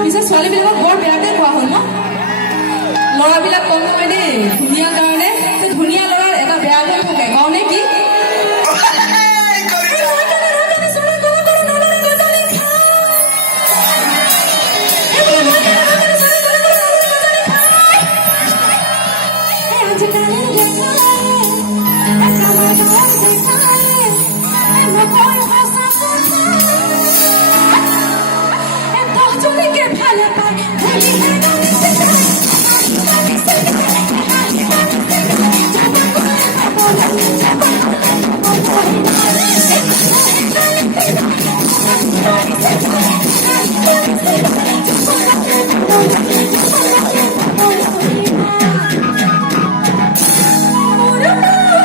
পিছে ছোৱালীবিলাকক বৰ বেয়াকে কোৱা হ'ল ন ল'ৰাবিলাক কম নহয় দেই ধুনীয়া কাৰণে ধুনীয়া ল'ৰাৰ এটা বেয়া গুণ থাকে কওঁনে কি I'm